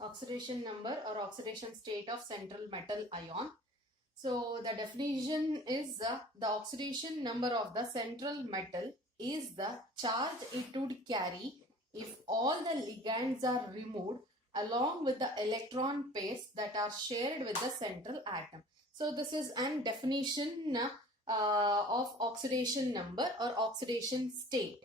oxidation number or oxidation state of central metal ion. So the definition is the oxidation number of the central metal is the charge it would carry if all the ligands are removed along with the electron pairs that are shared with the central atom. So this is an definition of oxidation number or oxidation state.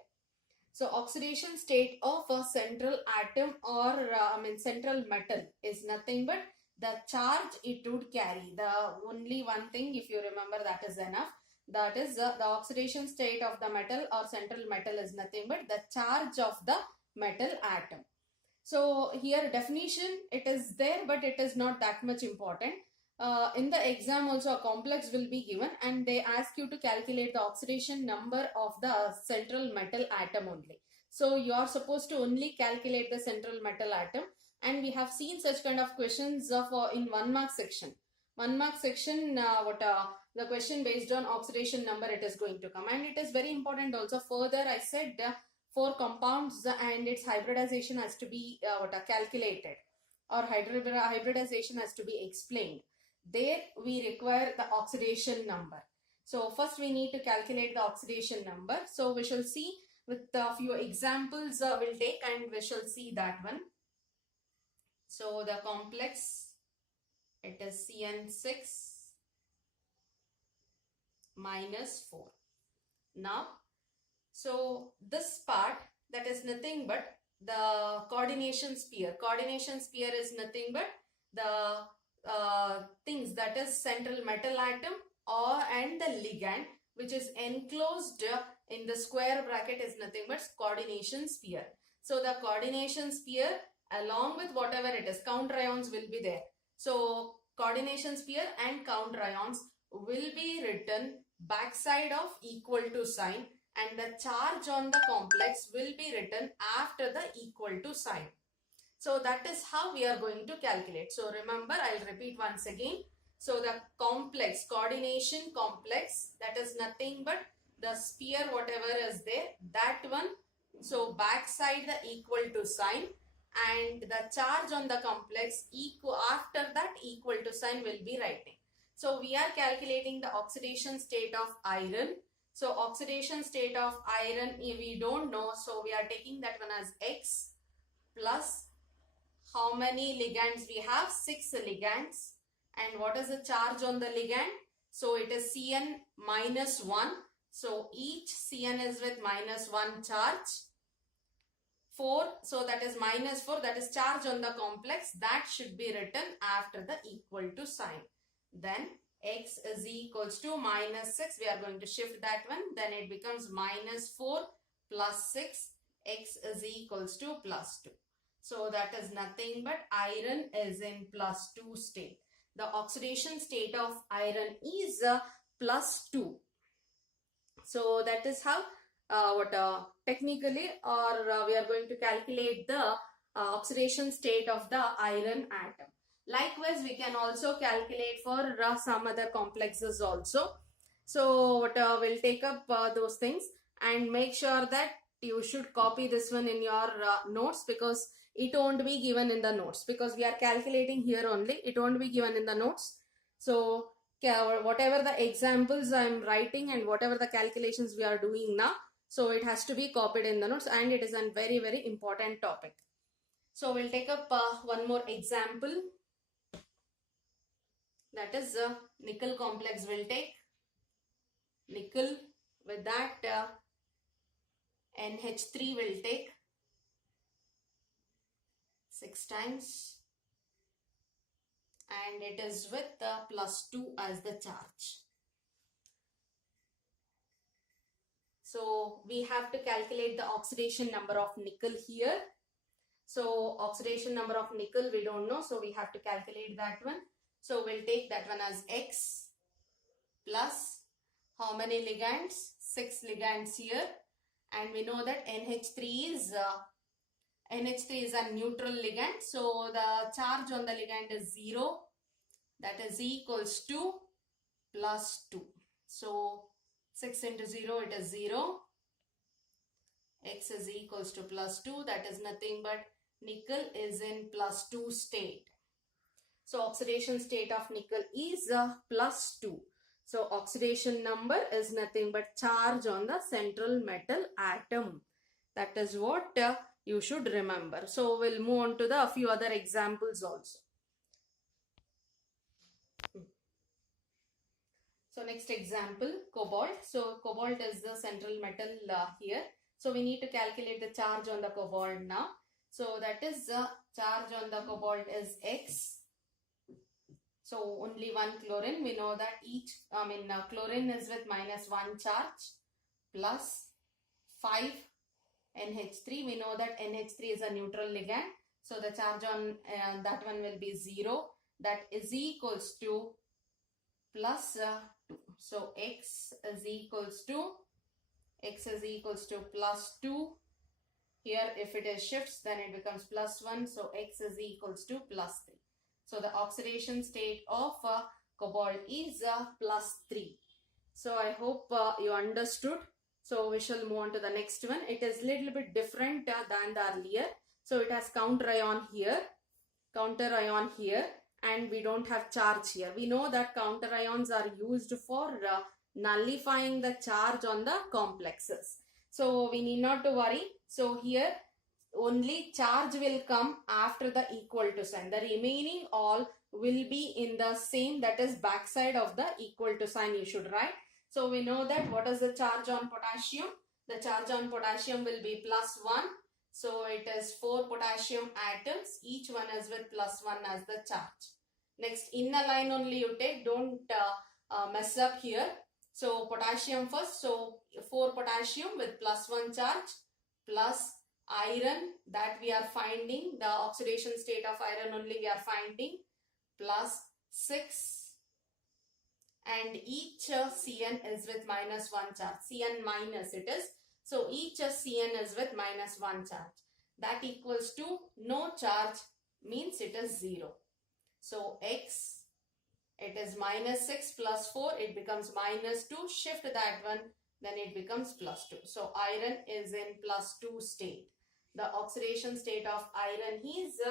So oxidation state of a central atom or central metal is nothing but the charge it would carry. The only one thing, if you remember, that is enough. That is the oxidation state of the metal or central metal is nothing but the charge of the metal atom. So here definition it is there, but it is not that much important. In the exam also a complex will be given and they ask you to calculate the oxidation number of the central metal atom only. So you are supposed to only calculate the central metal atom, and we have seen such kind of questions of in 1 mark section. 1 mark section the question based on oxidation number it is going to come, and it is very important also. Further I said for compounds and its hybridization has to be calculated, or hybridization has to be explained. There we require the oxidation number. So first we need to calculate the oxidation number. So we shall see with a few examples we'll take, and we shall see that one. So the complex, it is CN6 minus 4. Now, so this part, that is nothing but the coordination sphere. Coordination sphere is nothing but the things, that is central metal atom and the ligand, which is enclosed in the square bracket, is nothing but coordination sphere. So the coordination sphere along with whatever it is, counter ions will be there. So coordination sphere and counter ions will be written backside of equal to sign, and the charge on the complex will be written after the equal to sign. So that is how we are going to calculate. So remember, I'll repeat once again. So the complex, coordination complex, that is nothing but the sphere whatever is there, that one. So backside the equal to sign, and the charge on the complex after that equal to sign will be writing. So we are calculating the oxidation state of iron. So oxidation state of iron we don't know, so we are taking that one as X plus how many ligands we have? 6 ligands. And what is the charge on the ligand? So it is Cn minus 1. So each Cn is with minus 1 charge. 4, so that is minus 4, that is charge on the complex, that should be written after the equal to sign. Then X is equals to minus 6, we are going to shift that one, then it becomes minus 4 plus 6, X is equals to plus 2. So that is nothing but iron is in plus 2 state. The oxidation state of iron is plus 2. So that is how technically we are going to calculate the oxidation state of the iron atom. Likewise, we can also calculate for some other complexes also. So we'll take up those things, and make sure that you should copy this one in your notes, because it won't be given in the notes, because we are calculating here only. It won't be given in the notes. So whatever the examples I am writing and whatever the calculations we are doing now, so it has to be copied in the notes, and it is a very, very important topic. So we'll take up one more example. That is nickel complex. We'll take nickel, with that NH3 will take 6 times, and it is with plus 2 as the charge. So we have to calculate the oxidation number of nickel here. So oxidation number of nickel we don't know, so we have to calculate that one. So we'll take that one as X plus how many ligands? 6 ligands here, and we know that NH3 is a neutral ligand, so the charge on the ligand is 0, that is equals to plus 2. So 6 into 0, it is 0. X is equals to plus 2, that is nothing but nickel is in +2 state. So oxidation state of nickel is +2. So oxidation number is nothing but charge on the central metal atom. That is what you should remember. So we'll move on to a few other examples also. So next example, cobalt. So cobalt is the central metal here. So we need to calculate the charge on the cobalt now. So that is charge on the cobalt is X. So only one chlorine. We know that chlorine is with -1 charge plus 5 NH3. We know that NH3 is a neutral ligand. So the charge on that one will be 0. That is equals to plus 2. So X is equals to +2. Here if it is shifts, then it becomes +1. So X is equals to +3. So the oxidation state of cobalt is +3. So I hope you understood. So we shall move on to the next one. It is little bit different than the earlier. So it has counter ion here, and we don't have charge here. We know that counter ions are used for nullifying the charge on the complexes. So we need not to worry. So here only charge will come after the equal to sign. The remaining all will be in the same, that is backside of the equal to sign you should write. So we know that what is the charge on potassium? The charge on potassium will be +1. So it is 4 potassium atoms. Each one is with +1 as the charge. Next, inner line only you take. Don't mess up here. So potassium first. So 4 potassium with +1 charge plus iron that we are finding. The oxidation state of iron only we are finding +6. And each Cn is with -1 charge. Cn minus it is. So each Cn is with -1 charge. That equals to no charge, means it is 0. So X, it is -6 plus 4, it becomes -2. Shift that one, then it becomes +2. So iron is in +2 state. The oxidation state of iron is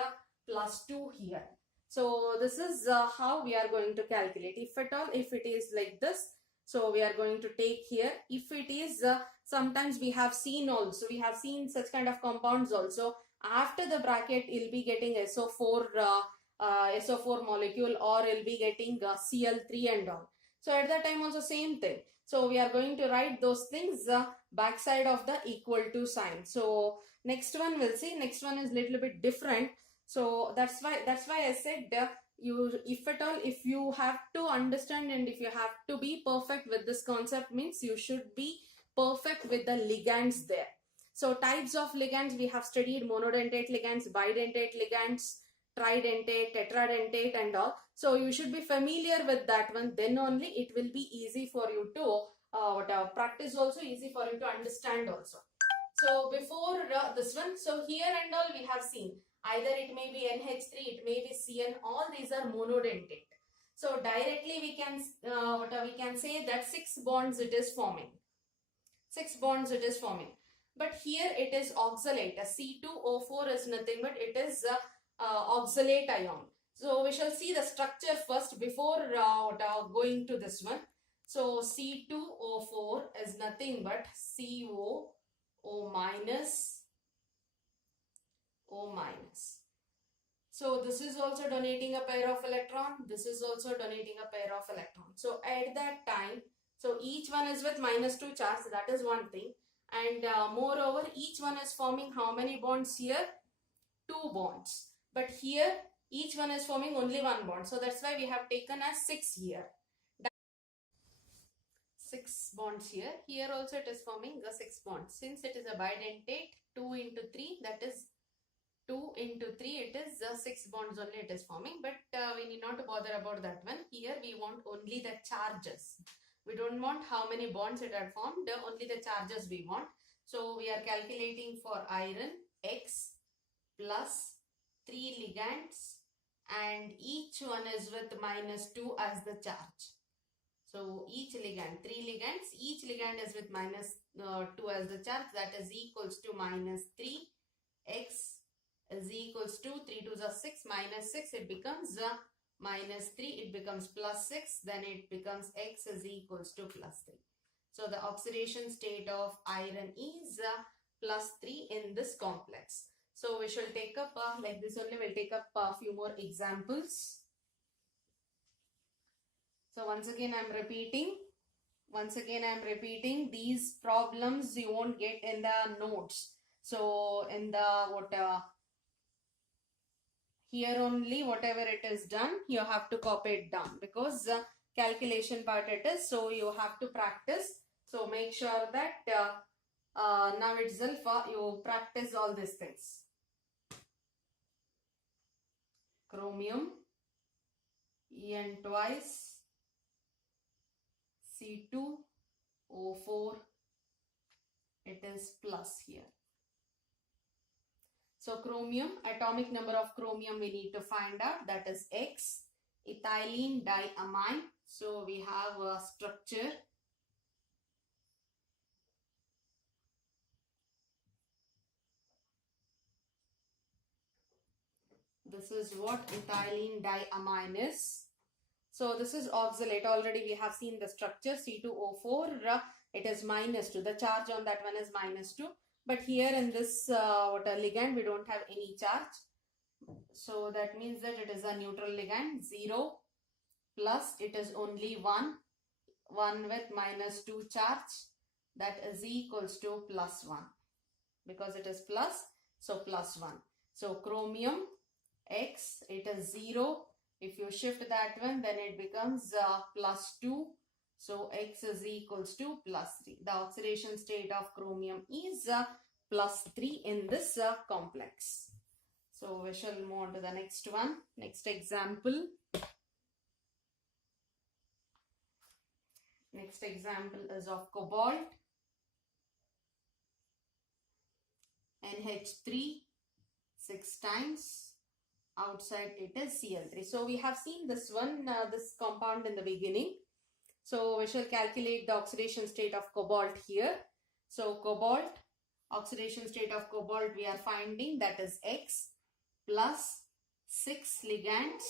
+2 here. So this is how we are going to calculate. If at all, if it is like this, so we are going to take here. If it is, sometimes we have seen also, we have seen such kind of compounds also. After the bracket, you'll be getting SO4 molecule, or you'll be getting Cl3 and all. So at that time also same thing. So we are going to write those things backside of the equal to sign. So next one we'll see. Next one is little bit different. So that's why I said if at all, if you have to understand and if you have to be perfect with this concept, means you should be perfect with the ligands there. So types of ligands we have studied: monodentate ligands, bidentate ligands, tridentate, tetradentate and all. So you should be familiar with that one. Then only it will be easy for you to practice, also easy for you to understand also. So before this one, so here and all we have seen either it may be NH3, it may be Cn, all these are monodentate. So directly we can say that 6 bonds it is forming. 6 bonds it is forming. But here it is oxalate. A C2O4 is nothing but it is oxalate ion. So we shall see the structure first before going to this one. So C2O4 is nothing but CO, O minus, O minus. So this is also donating a pair of electron. This is also donating a pair of electron. So at that time, so each one is with -2 charge. That is one thing. And moreover, each one is forming how many bonds here? 2 bonds. But here, each one is forming only 1 bond. So that's why we have taken as 6 here. 6 bonds here. Here also it is forming the 6 bonds. Since it is a bidentate, 2 into 3, that is 2 into 3, it is 6 bonds only it is forming. But we need not to bother about that one. Here we want only the charges. We don't want how many bonds it had formed, only the charges we want. So we are calculating for iron X plus 3 ligands, and each one is with -2 as the charge. So each ligand, 3 ligands, each ligand is with -2 as the charge. That is equals to -3. X is equals to 3 2s are 6 minus 6, it becomes minus 3, it becomes plus 6, then it becomes X is equals to plus 3. So the oxidation state of iron is plus 3 in this complex. So we shall take up like this only, we'll take up a few more examples. So once again I'm repeating these problems you won't get in the notes. So in the here only whatever it is done, you have to copy it down because calculation part it is. So you have to practice. So make sure that now itself you practice all these things. Chromium, En twice, C2O4, it is plus here. So chromium, atomic number of chromium we need to find out, that is X. Ethylene diamine, so we have a structure. This is what ethylene diamine is. So this is oxalate. Already we have seen the structure C2O4. It is minus 2. The charge on that one is minus 2. But here in this ligand we don't have any charge. So that means that it is a neutral ligand. 0 plus it is only 1. 1 with minus 2 charge. That is equals to plus 1. Because it is plus, so plus 1. So chromium X, it is 0. If you shift that one, then it becomes plus 2. So X is equals to plus 3. The oxidation state of chromium is plus 3 in this complex. So we shall move on to the next one. Next example. Next example is of cobalt. NH3 6 times. Outside it is Cl3. So we have seen this one, this compound in the beginning. So we shall calculate the oxidation state of cobalt here. So cobalt, oxidation state of cobalt we are finding, that is X plus 6 ligands,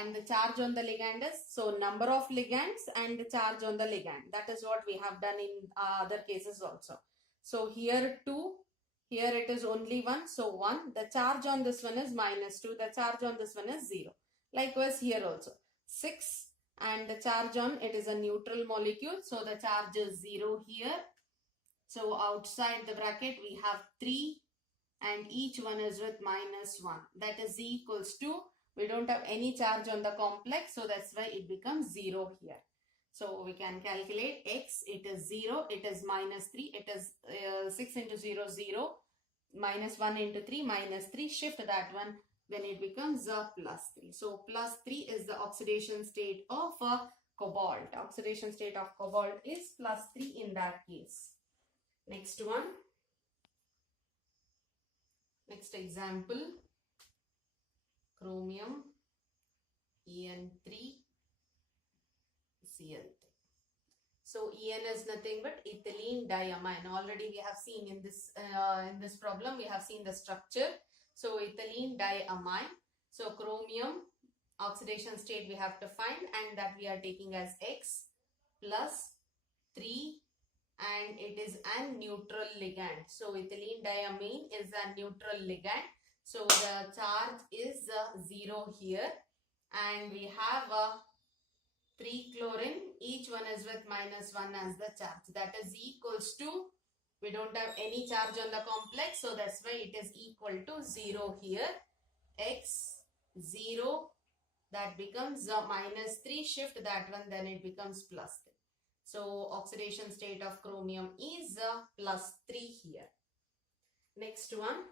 and the charge on the ligand is, so number of ligands and the charge on the ligand. That is what we have done in other cases also. So here 2. Here it is only 1, so 1. The charge on this one is minus 2. The charge on this one is 0. Likewise here also. 6 and the charge on it is a neutral molecule. So the charge is 0 here. So outside the bracket we have 3 and each one is with minus 1. That is equals to, we don't have any charge on the complex. So that's why it becomes 0 here. So we can calculate X, it is 0, it is minus 3, it is 6 into 0, 0, minus 1 into 3, minus 3, shift that one, then it becomes plus 3. So plus 3 is the oxidation state of cobalt. Oxidation state of cobalt is plus 3 in that case. Next one. Next example. Chromium, En3, Cl3. So En is nothing but ethylene diamine. Already we have seen in this problem, we have seen the structure. So ethylene diamine. So chromium oxidation state we have to find, and that we are taking as X plus 3, and it is a neutral ligand. So ethylene diamine is a neutral ligand. So the charge is 0 here, and we have 3 chlorine, each one is with minus 1 as the charge. That is equals to, we don't have any charge on the complex, so that's why it is equal to 0 here. X 0, that becomes minus 3, shift that one, then it becomes plus 3. So oxidation state of chromium is plus 3 here. Next one.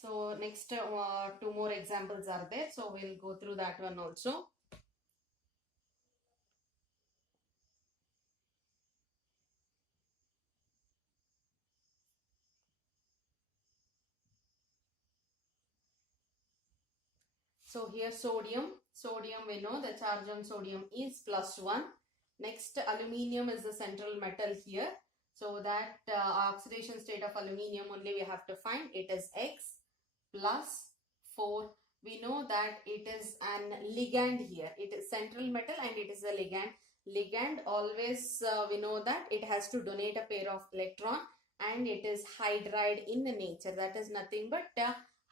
So next 2 more examples are there. So we'll go through that one also. So here sodium we know the charge on sodium is +1. Next, aluminium is the central metal here. So that oxidation state of aluminium only we have to find. It is X +4. We know that it is an ligand here. It is central metal and it is a ligand. Ligand always we know that it has to donate a pair of electron, and it is hydride in nature. That is nothing but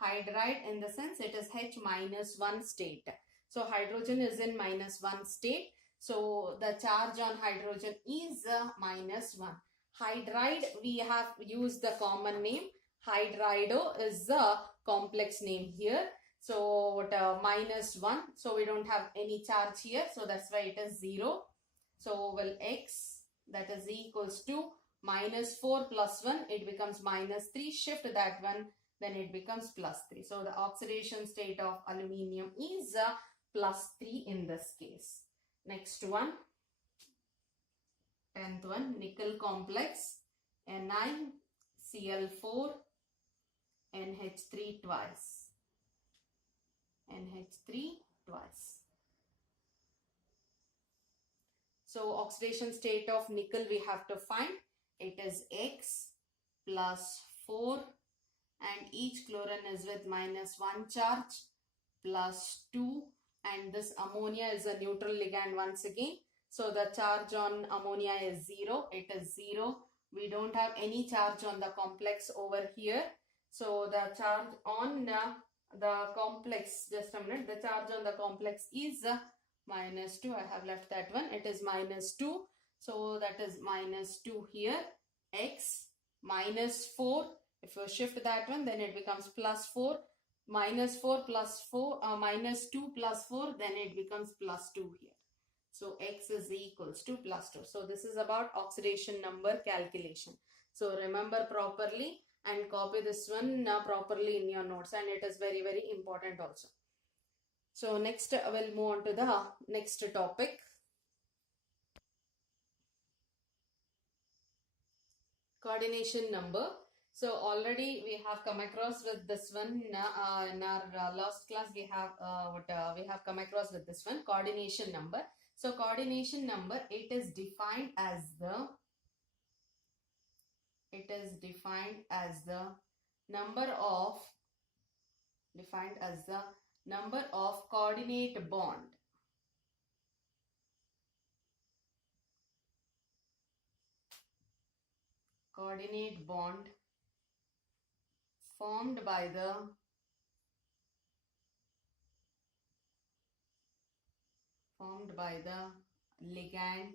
hydride in the sense it is H-1 state. So hydrogen is in -1 state. So the charge on hydrogen is -1. Hydride, we have used the common name. Hydrido is the complex name here. So what -1. So we don't have any charge here. So that's why it is 0. So well, X that is equals to -4 + 1. It becomes -3. Shift that one, then it becomes +3. So the oxidation state of aluminium is +3 in this case. Next one, 10th one, nickel complex, NiCl4 NH3 twice. NH3 twice. So oxidation state of nickel we have to find. It is X +4, and each chlorine is with -1 charge, +2, and this ammonia is a neutral ligand once again. So the charge on ammonia is 0. It is 0. We don't have any charge on the complex over here. So the charge on the complex, just a minute, the charge on the complex is -2. I have left that one. It is -2. So that is -2 here. X -4. If you shift that one, then it becomes +4. -4 + 4, -2 + 4, then it becomes +2 here. So X is equals to +2. So this is about oxidation number calculation. So remember properly and copy this one properly in your notes, and it is very, very important also. So next we'll move on to the next topic. Coordination number. So already we have come across with this one in our last class. We have come across with this one, coordination number. So coordination number, it is defined as the number of coordinate bond formed by the ligand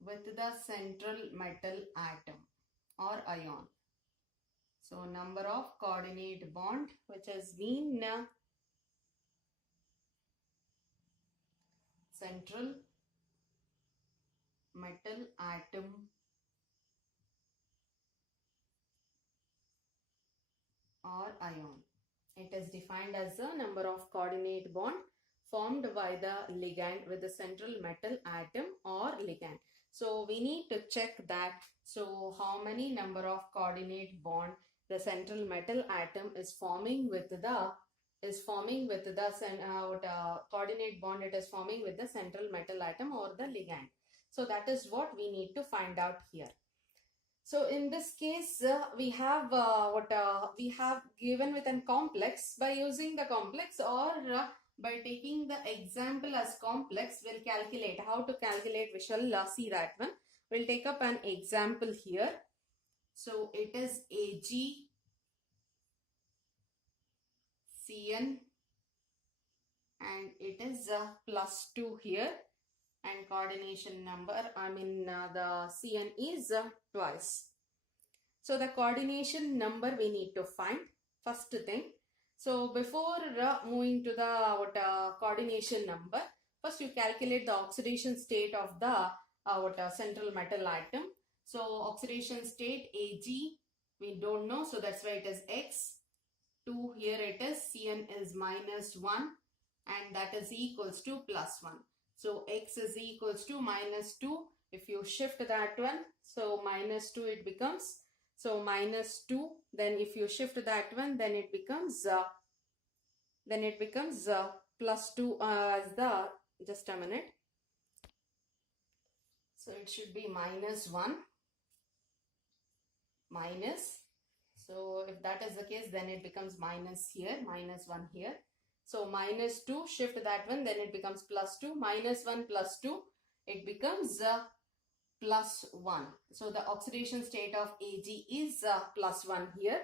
with the central metal atom or ion. So number of coordinate bond which has been central metal atom or ion. It is defined as the number of coordinate bond formed by the ligand with the central metal atom or ligand. So we need to check that. So how many number of coordinate bond the central metal atom is forming with the coordinate bond it is forming with the central metal atom or the ligand. So that is what we need to find out here. So in this case, we have given with a complex. By using the complex or by taking the example as complex, we'll calculate. How to calculate, we shall see that one. We'll take up an example here. So it is AgCN and it is +2 here. And coordination number, the CN is twice. So the coordination number we need to find, first thing. So before moving to the coordination number, first you calculate the oxidation state of the central metal atom. So oxidation state Ag we don't know, so that's why it is X. 2 here it is, CN is -1 and that is equals to +1. So X is equals to -2. If you shift that one, so -2 it becomes. So minus 2, then if you shift that one, then it becomes plus 2 as the, just a minute. So it should be minus 1 minus. So if that is the case, then it becomes minus here, minus 1 here. So minus 2, shift that one, then it becomes plus 2, minus 1 plus 2, it becomes plus 1. So the oxidation state of Ag is plus 1 here.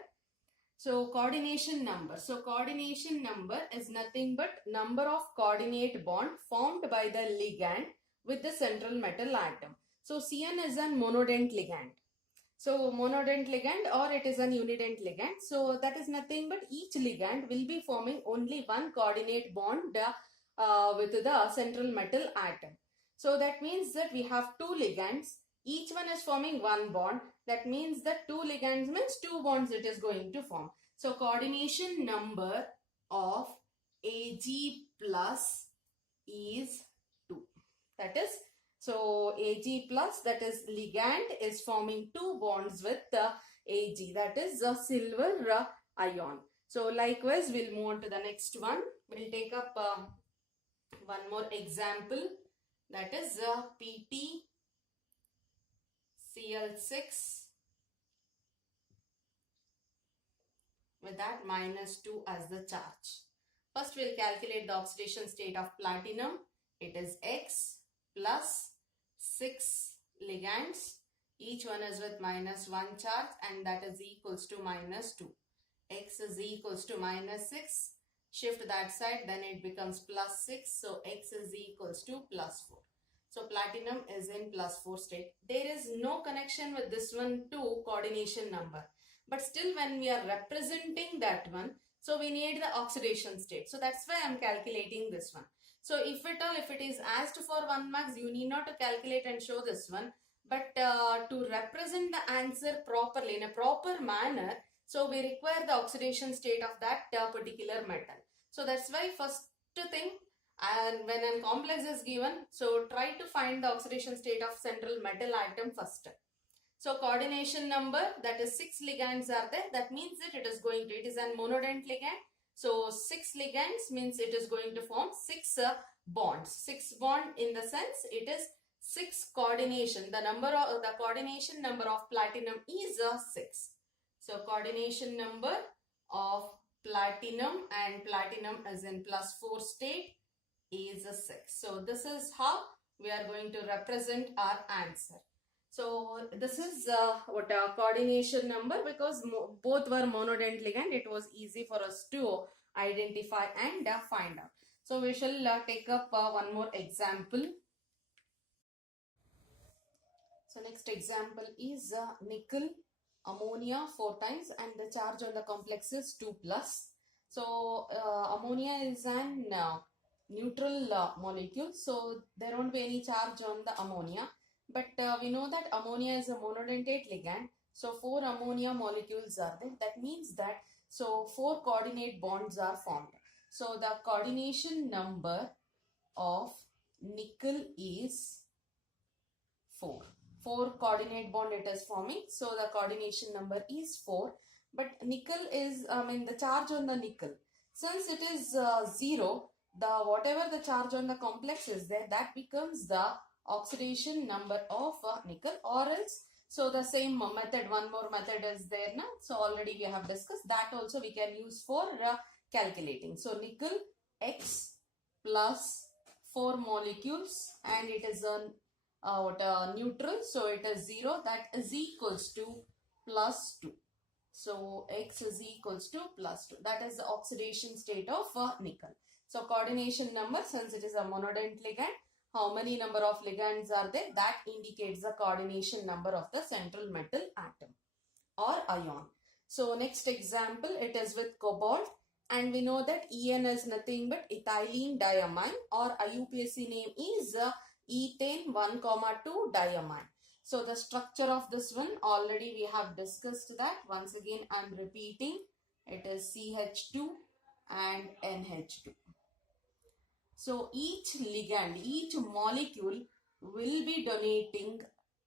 So coordination number. So coordination number is nothing but number of coordinate bond formed by the ligand with the central metal atom. So Cn is a monodent ligand. So monodent ligand, or it is an unident ligand. So that is nothing but each ligand will be forming only one coordinate bond with the central metal atom. So that means that we have two ligands. Each one is forming one bond. That means that two ligands means two bonds it is going to form. So coordination number of Ag plus is 2. That is, so Ag plus, that is ligand, is forming two bonds with Ag, that is a silver ion. So likewise, we'll move on to the next one. We'll take up one more example, that is PtCl6 with that minus 2 as the charge. First, we'll calculate the oxidation state of platinum. It is X plus 6 ligands. Each one is with minus 1 charge, and that is equals to minus 2. X is equals to minus 6. Shift that side, then it becomes plus 6. So X is equals to plus 4. So platinum is in plus 4 state. There is no connection with this one to coordination number. But still, when we are representing that one, so we need the oxidation state. So that's why I am calculating this one. So if it is asked for 1 marks, you need not to calculate and show this one. But to represent the answer properly, in a proper manner, so we require the oxidation state of that particular metal. So that's why first thing, and when a complex is given, so try to find the oxidation state of central metal atom first. So coordination number, that is 6 ligands are there. That means that it is a monodent ligand. So 6 ligands means it is going to form 6 bonds. 6 bond in the sense it is 6 coordination. The coordination number of platinum is 6. So coordination number of platinum, and platinum is in plus 4 state, is 6. So this is how we are going to represent our answer. So this is what coordination number, because both were monodent ligand, it was easy for us to identify and find out. So we shall take up one more example. So next example is nickel, ammonia 4 times, and the charge on the complex is 2 plus. So ammonia is an neutral molecule, so there won't be any charge on the ammonia. But we know that ammonia is a monodentate ligand. So 4 ammonia molecules are there. That means that, so 4 coordinate bonds are formed. So the coordination number of nickel is 4. 4 coordinate bond it is forming. So the coordination number is 4. But nickel is, the charge on the nickel, since it is 0, whatever the charge on the complex is there, that becomes the oxidation number of nickel, or else, so the same method, one more method is there now. So already we have discussed that, also we can use for calculating. So nickel X plus 4 molecules, and it is a neutral, so it is 0, that is equals to plus 2. So X is equals to plus 2. That is the oxidation state of nickel. So coordination number, since it is a monodent ligand, how many number of ligands are there, that indicates the coordination number of the central metal atom or ion. So next example, it is with cobalt, and we know that En is nothing but ethylene diamine, or IUPAC name is ethane 1,2 diamine. So the structure of this one, already we have discussed that. Once again I am repeating, it is CH2 and NH2. So each ligand, each molecule will be donating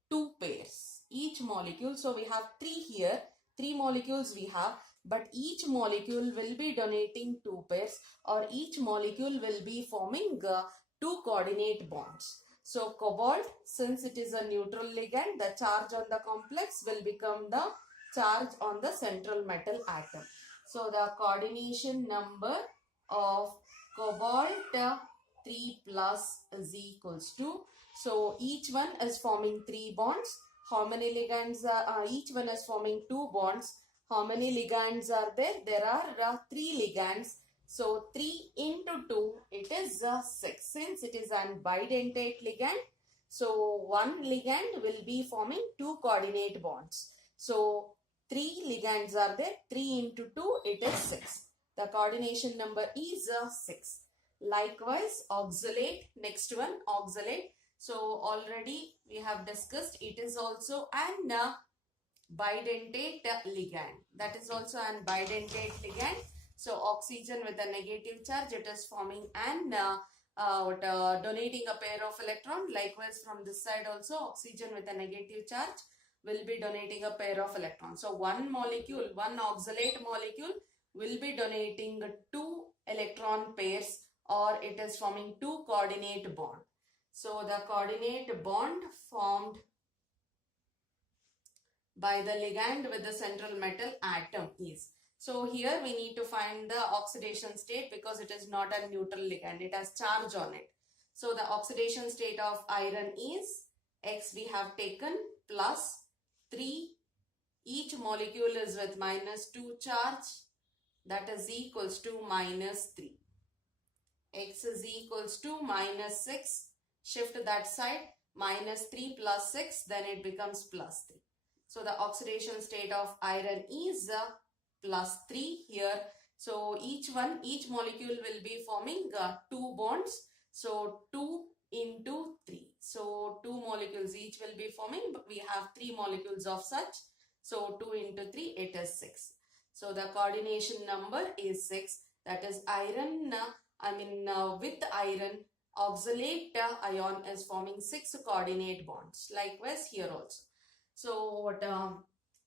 2 pairs. Each molecule, so we have 3 here, 3 molecules we have, but each molecule will be donating 2 pairs, or each molecule will be forming 2 coordinate bonds. So cobalt, since it is a neutral ligand, the charge on the complex will become the charge on the central metal atom. So the coordination number of cobalt 3 plus is equals to, so each one is forming 3 bonds. How many ligands are, each one is forming 2 bonds. How many ligands are there? There are 3 ligands. So 3 into 2, it is 6. Since it is an bidentate ligand, so one ligand will be forming 2 coordinate bonds. So 3 ligands are there. 3 into 2, it is 6. The coordination number is 6. Likewise, oxalate, next one, oxalate. So already we have discussed, it is also an bidentate ligand. That is also an bidentate ligand. So oxygen with a negative charge, it is forming an donating a pair of electron. Likewise, from this side also, oxygen with a negative charge will be donating a pair of electrons. So one molecule, one oxalate molecule will be donating 2 electron pairs, or it is forming 2 coordinate bond. So the coordinate bond formed by the ligand with the central metal atom is. So here we need to find the oxidation state, because it is not a neutral ligand. It has charge on it. So the oxidation state of iron is X we have taken plus 3. Each molecule is with minus 2 charge. That is equals to minus 3. X is equals to minus 6. Shift that side. Minus 3 plus 6. Then it becomes plus 3. So the oxidation state of iron is plus 3 here. So each molecule will be forming 2 bonds. So 2 into 3. So 2 molecules each will be forming, but we have 3 molecules of such. So 2 into 3, it is 6. So the coordination number is 6. That is iron, with iron, oxalate ion is forming 6 coordinate bonds. Likewise here also. So what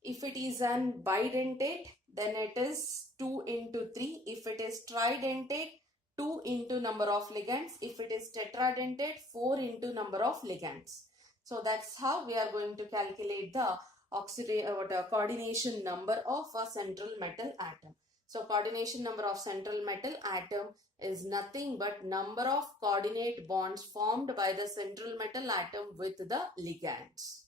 if it is an bidentate, then it is 2 into 3. If it is tridentate, 2 into number of ligands. If it is tetradentate, 4 into number of ligands. So that's how we are going to calculate the coordination number of a central metal atom. So coordination number of central metal atom is nothing but number of coordinate bonds formed by the central metal atom with the ligands.